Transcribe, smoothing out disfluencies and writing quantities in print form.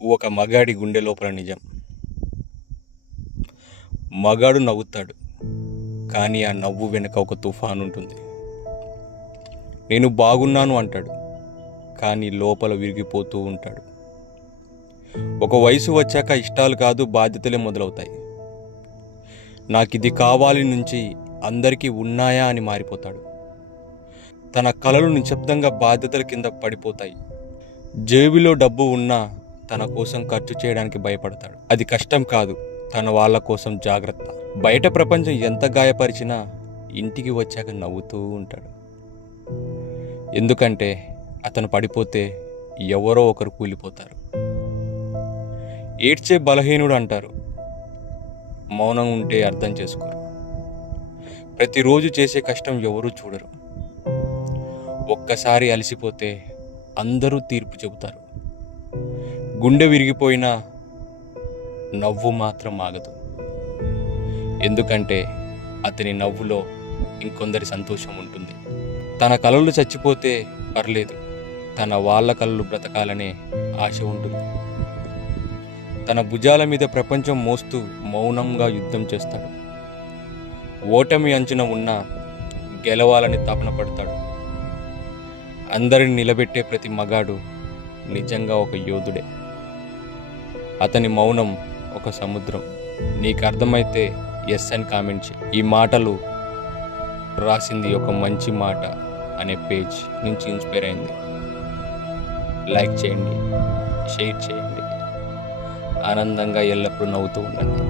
ఒక మగాడి గుండె లోపల నిజం. మగాడు నవ్వుతాడు, కానీ ఆ నవ్వు వెనుక ఒక తుఫాను ఉంటుంది. నేను బాగున్నాను అంటాడు, కానీ లోపల విరిగిపోతూ ఉంటాడు. ఒక వయసు వచ్చాక ఇష్టాలు కాదు, బాధ్యతలే మొదలవుతాయి. నాకిది కావాలి నుంచి అందరికీ ఉన్నాయా అని మారిపోతాడు. తన కలలు నిశ్శబ్దంగా బాధ్యతల కింద పడిపోతాయి. జేబులో డబ్బు ఉన్నా తన కోసం ఖర్చు చేయడానికి భయపడతాడు. అది కష్టం కాదు, తన వాళ్ళ కోసం జాగ్రత్త. బయట ప్రపంచం ఎంత గాయపరిచినా ఇంటికి వచ్చాక నవ్వుతూ ఉంటాడు. ఎందుకంటే అతను పడిపోతే ఎవరో ఒకరు కూలిపోతారు. ఏడ్చే బలహీనుడు అంటారు, మౌనం ఉంటే అర్థం చేసుకోరు. ప్రతిరోజు చేసే కష్టం ఎవరూ చూడరు. ఒక్కసారి అలసిపోతే అందరూ తీర్పు చెబుతారు. గుండె విరిగిపోయినా నవ్వు మాత్రం ఆగదు. ఎందుకంటే అతని నవ్వులో ఇంకొందరి సంతోషం ఉంటుంది. తన కలలు చచ్చిపోతే పర్లేదు, తన వాళ్ళ కలలు బ్రతకాలనే ఆశ ఉంటుంది. తన భుజాల మీద ప్రపంచం మోస్తూ మౌనంగా యుద్ధం చేస్తాడు. ఓటమి అంచున ఉన్నా గెలవాలని తపన పడతాడు. అందరిని నిలబెట్టే ప్రతి మగాడు నిజంగా ఒక యోధుడే. అతని మౌనం ఒక సముద్రం. నీకు అర్థమైతే ఎస్ అని కామెంట్ చేయి. ఈ మాటలు రాసింది ఒక మంచి మాట అనే పేజ్ నుంచి ఇన్స్పైర్ అయింది. లైక్ చేయండి, షేర్ చేయండి. ఆనందంగా ఎల్లప్పుడూ నవ్వుతూ ఉండండి.